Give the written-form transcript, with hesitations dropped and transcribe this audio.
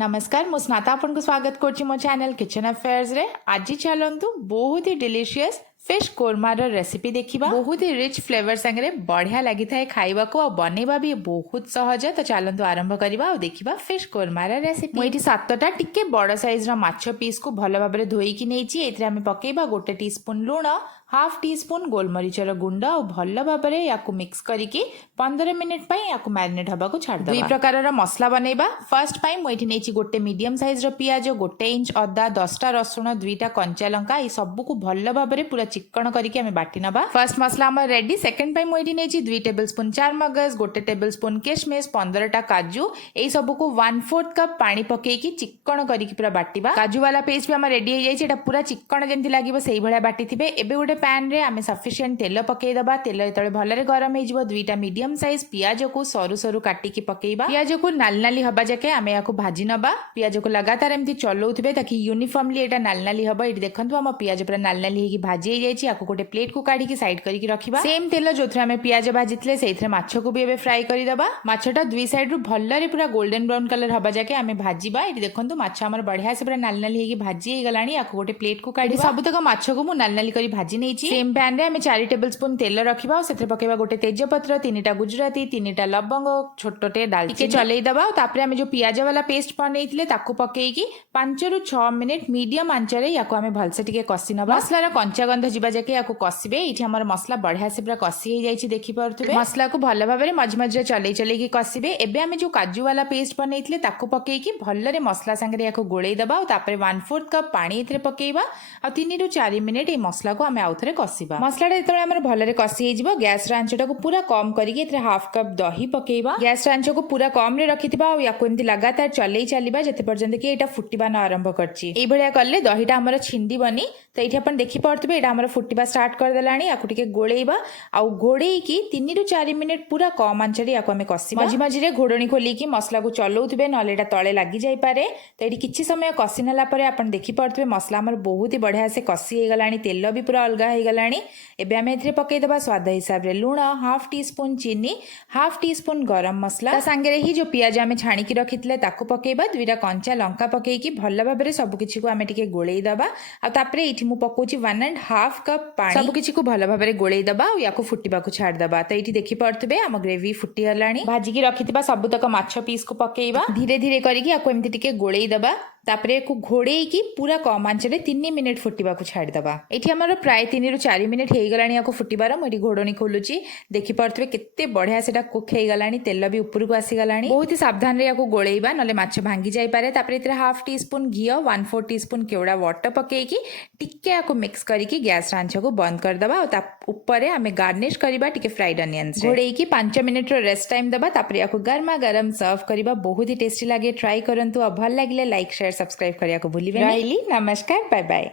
नमस्कार मु स्नाता आपन को स्वागत करछि मो चैनल किचन अफेयर्स रे। आज चलंतु बहुत ही डिलीशियस फिश कोरमा रो रेसिपी देखिबा। बहुत ही रिच फ्लेवर संगे बढ़िया लगी थाए खाइबा को और बनेबा भी बहुत सहज। तो चलंतु आरंभ करबा और देखिबा फिश कोरमा रो रेसिपी। मु एठी 7टा टिके बड़ साइज रो माछ पीस को भलो भाबरे धोई कि नेछि। एथरे हम पकेबा 1 टीस्पून लूण, हाफ टीस्पून गोलमरीचर गुंड और भलो भाबरे याकू मिक्स करिकि 15 मिनिट पई याकू मैरिनेट हबा को छाड़ दबा। दुई प्रकार रो मसला बनेबा। फर्स्ट पई मु एठी नेछि 1 मीडियम साइज रो पियाज, 1 इंच अदा, 10टा रसुण, 2टा कंचा लंका, ई सब को भलो भाबरे पूरा चिक्कण करिकि हमें बाटी नबा। फर्स्ट मसला हमर रेडी। सेकंड पई मु एठी नेछि 2 टेबलस्पून चार मगज, 1 टेबलस्पून किशमिश, 15टा काजू, ए सब को 1/4 कप पानी पकेकी चिक्कण करिकि पूरा बाटीबा। काजू वाला पेस्ट भी हमर रेडी हो जाई छै। एटा पूरा चिक्कण जेंति लागिबो सेही भलिया बाटी थिबे। एबे गोटे पैन रे आमे सफिशिएंट तेल पकेई दबा। तेल जेतले भलरे गरम हे जिवो 2टा मीडियम साइज पियाज को सरू सरू काटी की पकेइबा। पियाज को नाल नाली हबा जाके आमे याको भाजी नबा। पियाज को लगातार एमति चलौथिबे ताकि यूनिफॉर्मली एटा नाल नाली हबा। एटी देखंतु हम पियाज पूरा नाल नाली हेकी भाजी हे जाई छी। याको गोटे प्लेट को काढी की साइड करी की रखिबा। सेम तेल जोथरे आमे पियाज भाजितले सेइथरे माछ को भी एबे फ्राई करी दबा। माछटा दुई साइड रु भलरे पूरा गोल्डन ब्राउन कलर हबा जाके आमे भाजीबा। एटी देखंतु माछ हमर बढ़िया से पूरा नाल नाली हेकी भाजी हे गलानी। याको गोटे प्लेट को काढी सब तक माछ को मु नाल नाली करी भाजी नै छी। सेम पैन रे आमे 4 टेबलस्पून तेल रखिबा और सेथरे पकेबा 1 तेजपत्र, 3टा गुजराती, 3टा लवंग, छोटटे दालचीनी के चलेई दबा। और तापरे आमे जो पियाज वाला पेस्ट बनेइथिले ताकू पकेई 5 रु 6 मिनिट मीडियम आंच रे याको आमे भलसे टिके कसी नबा। मसला रा कंचा गंध जिबा जाके याको कसीबे। एठी हमर मसला बढ़िया से पूरा कसी हे जाई छी देखि परथुबे। मसला को भलो भाबरे मझ मझ रे चलेई की कसीबे। एबे आमे जो काजू वाला पेस्ट बनेइथिले ताकू पकेई की भलरे मसला संगे याको गोळेई दबा। और तापरे 1/4 कप पानी एथरे पकेइबा और 3 रु 4 मिनिट ए मसला को आमे आउथरे कसीबा। मसला जेतबे हमर भलरे कसी हे जिवो गैस रा आंचटा को पूरा कम करिके एथरे हाफ कप दही पकेइबा। गैस रा आंच को पूरा कम रे रखिथिबा और याको एमति लगातार चलेई चलीबा जते पर्यंत कि एटा फुटिबा न आरंभ करछि। एई भलिया करले दहीटा हमर छिंडीबनी। तो एठी अपन देखि परथबे एटा हमर फुटिबा स्टार्ट कर देलानी। याको टिके गोळेइबा आ घोड़ेई की 3 रु 4 मिनिट पूरा कम आंच रे याको हमें कसीबा। मझी मझी रे घोड़णी खोली की मसला को चलौथिबे नले एटा तळे लागि जाई पारे। तो एठी किछि समय कसी नला परे अपन देखि परथबे मसला हमर बहुत ही बढ़िया से कसी हे गलानी। तेल भी पूरा अलगा हे गलानी। एबे हमें एथरे पकेई दबा स्वाद हिसाब रे लूण, हाफ टीस्पून चीनी, हाफ टीस्पून गरम मसला। ता संगे रे ही जो पियाज हमें छाणी की रखितले ताकू पकेइबा। 2टा कंचा लंका पकेई की भलो भाबरे सब किछि को हमें टिके गोळेई दबा। आ तापरे एठी मु पकोची 1.5 कप पानी। सब किछि को भलो भाबरे गोळेई दबा और याको फुटिबा को छाड़ दबा। तो एठी देखि परथबे हम ग्रेवी फुटी हलानी। भाजी की रखितबा सब तक माछ पीस को पकेइबा। धीरे धीरे करिकि याको एमति टिके गोळेई दबा। तापरे को घोड़ेई की पूरा कम आंच रे 3 मिनिट फुटिबा को छाड़ दबा। एठी हमर प्राय 3 रु 4 मिनिट हे गलानी याको फुटिबार। मु एठी घोड़णी खोलुची देखि परथबे केते बढ़िया सेटा कुक हे गलानी। तेल भी ऊपर को आसी गलानी। बहुत ही सावधान रे याको गोळेइबा नले माछ भांगी जाई पारे। तापरे इतरे हाफ टीस्पून घी, 1/4 टीस्पून केवड़ा वाटर पकेकी टिके याको मिक्स करिकि गैस आंच को बंद कर दबा। और ता ऊपर हमें गार्निश करिबा टिके फ्राइड अनियंस रे। घोड़ेई की 5 मिनिट रो रेस्ट टाइम दबा। तापरे याको गरमा गरम सर्व करिबा। बहुत ही टेस्टी लागे। ट्राई करंतु। अब भल लागिले लाइक शेयर सब्सक्राइब करिया को भूलिबे नहीं। नमस्कार, बाय बाय।